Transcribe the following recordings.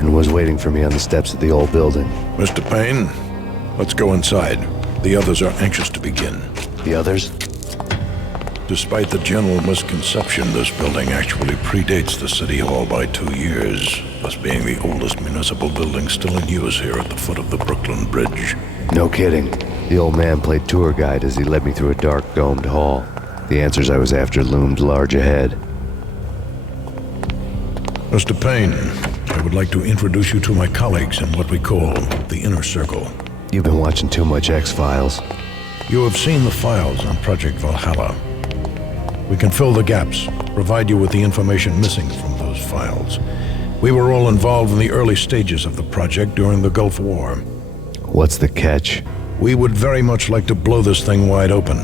Woden was waiting for me on the steps of the old building. Mr. Payne, let's go inside. The others are anxious to begin. The others? Despite the general misconception, this building actually predates the City Hall by 2 years, thus being the oldest municipal building still in use here at the foot of the Brooklyn Bridge. No kidding. The old man played tour guide as he led me through a dark, domed hall. The answers I was after loomed large ahead. Mr. Payne, I would like to introduce you to my colleagues in what we call the Inner Circle. You've been watching too much X-Files. You have seen the files on Project Valhalla. We can fill the gaps, provide you with the information missing from those files. We were all involved in the early stages of the project during the Gulf War. What's the catch? We would very much like to blow this thing wide open,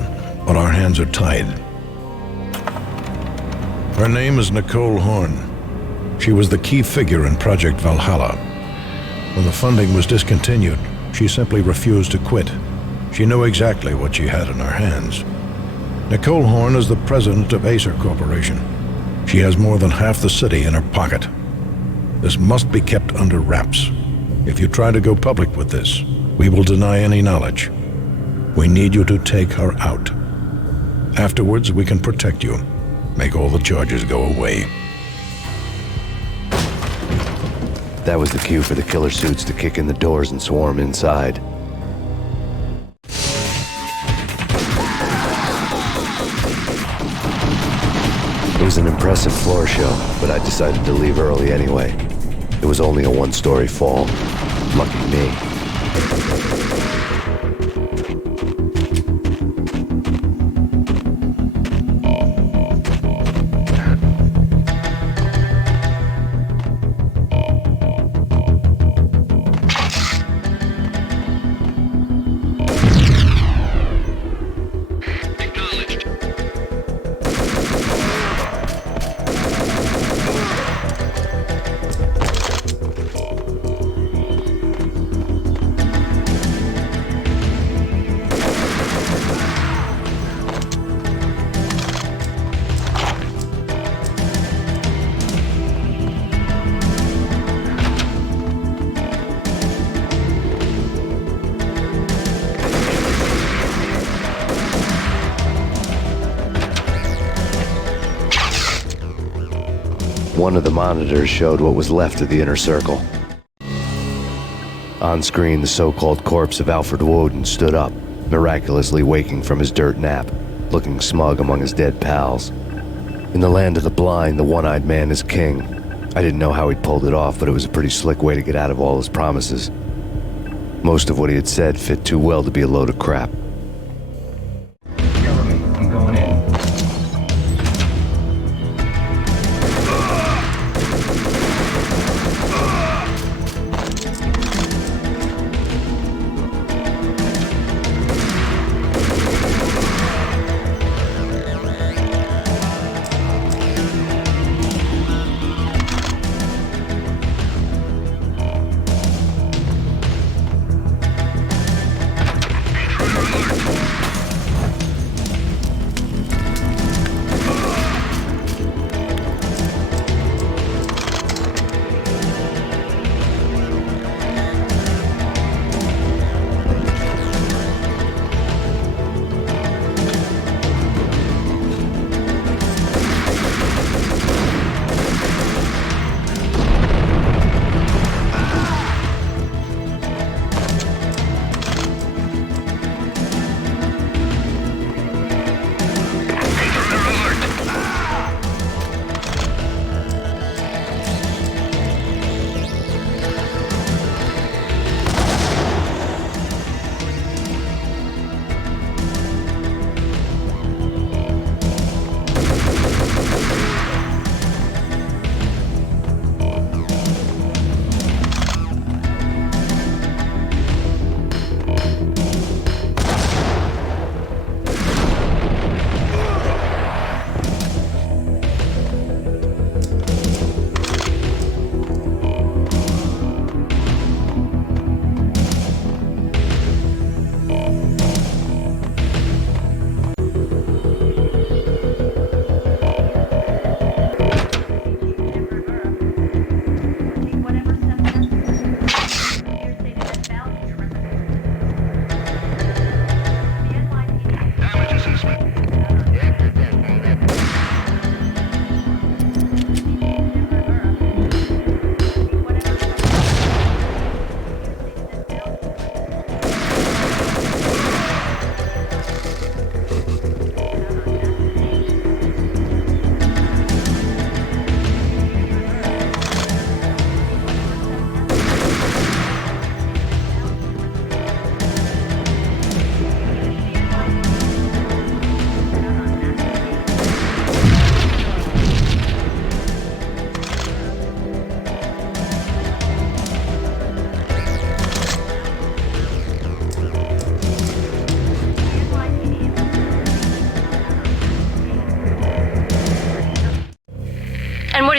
but our hands are tied. Her name is Nicole Horn. She was the key figure in Project Valhalla. When the funding was discontinued, she simply refused to quit. She knew exactly what she had in her hands. Nicole Horn is the president of Acer Corporation. She has more than half the city in her pocket. This must be kept under wraps. If you try to go public with this, we will deny any knowledge. We need you to take her out. Afterwards, we can protect you, make all the charges go away. That was the cue for the killer suits to kick in the doors and swarm inside. It was an impressive floor show, but I decided to leave early anyway. It was only a one-story fall. Lucky me. One of the monitors showed what was left of the Inner Circle. On screen, the so-called corpse of Alfred Woden stood up, miraculously waking from his dirt nap, looking smug among his dead pals. In the land of the blind, the one-eyed man is king. I didn't know how he'd pulled it off, but it was a pretty slick way to get out of all his promises. Most of what he had said fit too well to be a load of crap. I'm going in.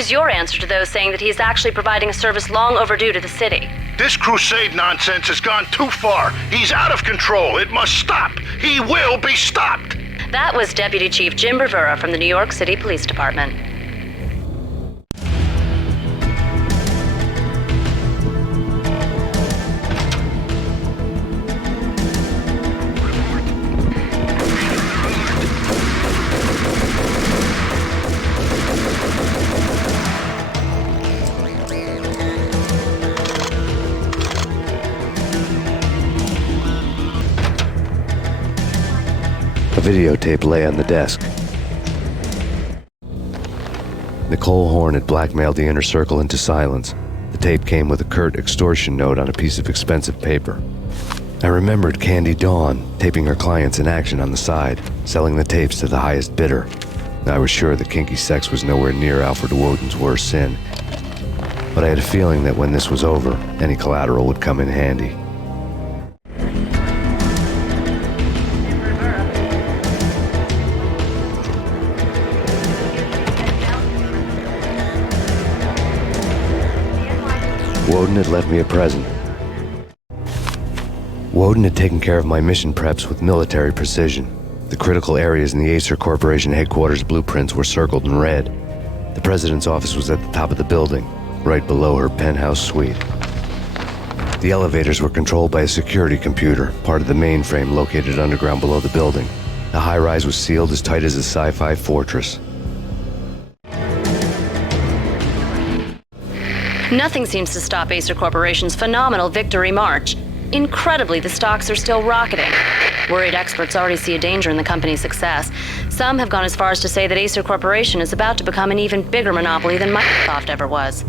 is your answer to those saying that he's actually providing a service long overdue to the city? This crusade nonsense has gone too far. He's out of control. It must stop. He will be stopped. That was Deputy Chief Jim Bravura from the New York City Police Department. A videotape lay on the desk. Nicole Horn had blackmailed the Inner Circle into silence. The tape came with a curt extortion note on a piece of expensive paper. I remembered Candy Dawn taping her clients in action on the side, selling the tapes to the highest bidder. I was sure that kinky sex was nowhere near Alfred Woden's worst sin. But I had a feeling that when this was over, any collateral would come in handy. Woden had left me a present. Woden had taken care of my mission preps with military precision. The critical areas in the Acer Corporation headquarters blueprints were circled in red. The president's office was at the top of the building, right below her penthouse suite. The elevators were controlled by a security computer, part of the mainframe located underground below the building. The high-rise was sealed as tight as a sci-fi fortress. Nothing seems to stop Acer Corporation's phenomenal victory march. Incredibly, the stocks are still rocketing. Worried experts already see a danger in the company's success. Some have gone as far as to say that Acer Corporation is about to become an even bigger monopoly than Microsoft ever was.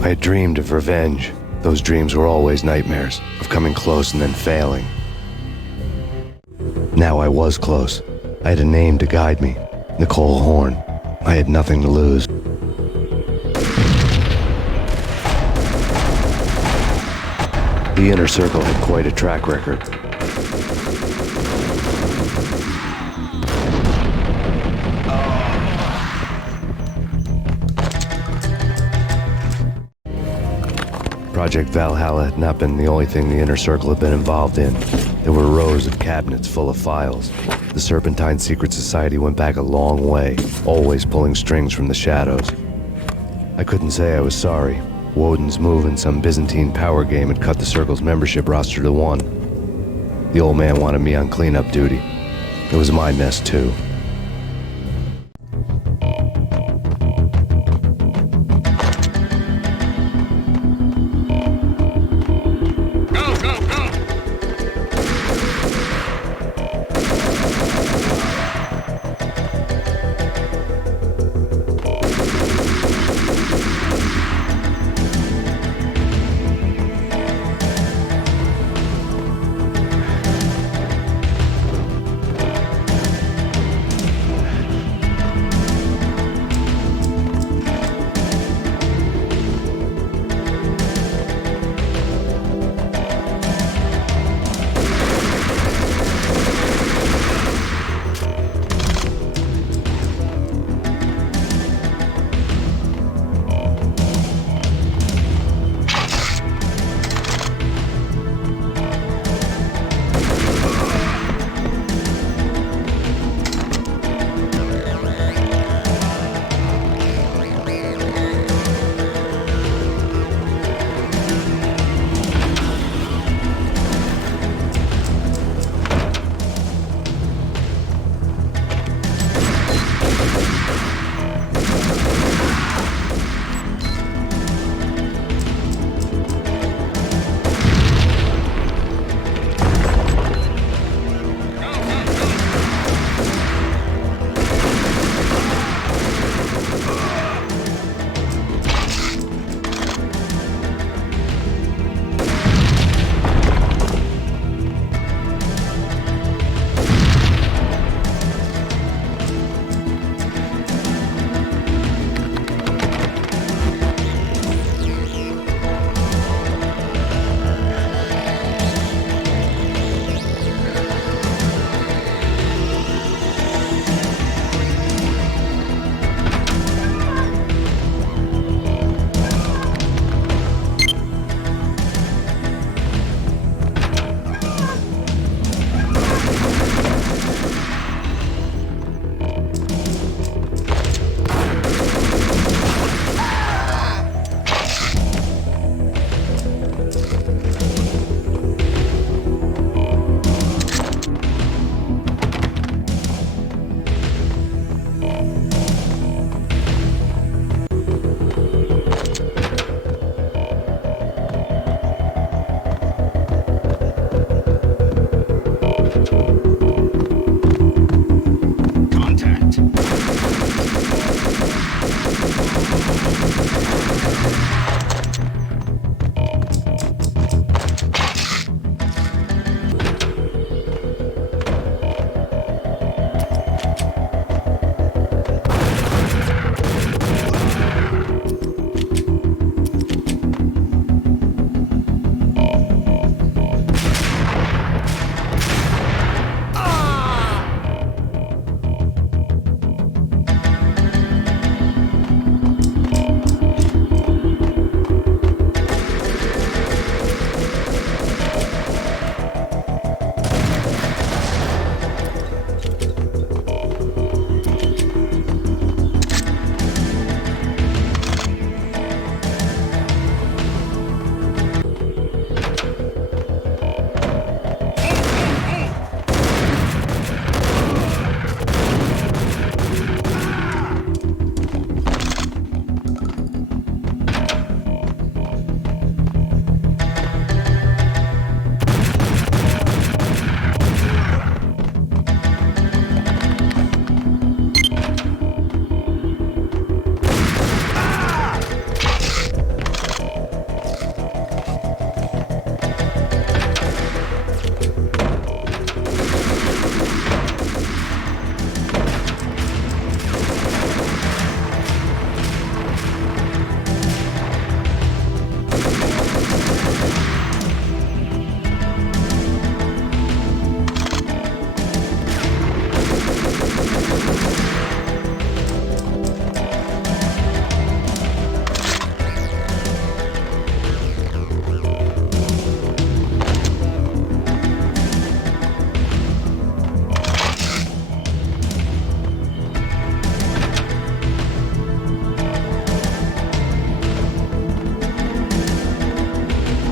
I had dreamed of revenge. Those dreams were always nightmares, of coming close and then failing. Now I was close. I had a name to guide me, Nicole Horn. I had nothing to lose. The Inner Circle had quite a track record. Project Valhalla had not been the only thing the Inner Circle had been involved in. There were rows of cabinets full of files. The Serpentine Secret Society went back a long way, always pulling strings from the shadows. I couldn't say I was sorry. Woden's move in some Byzantine power game had cut the Circle's membership roster to 1. The old man wanted me on cleanup duty. It was my mess, too.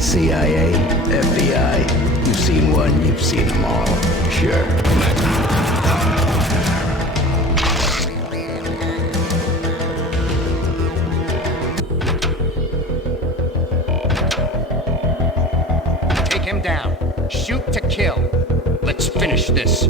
CIA, FBI. You've seen one, you've seen them all. Sure. Take him down. Shoot to kill. Let's finish this.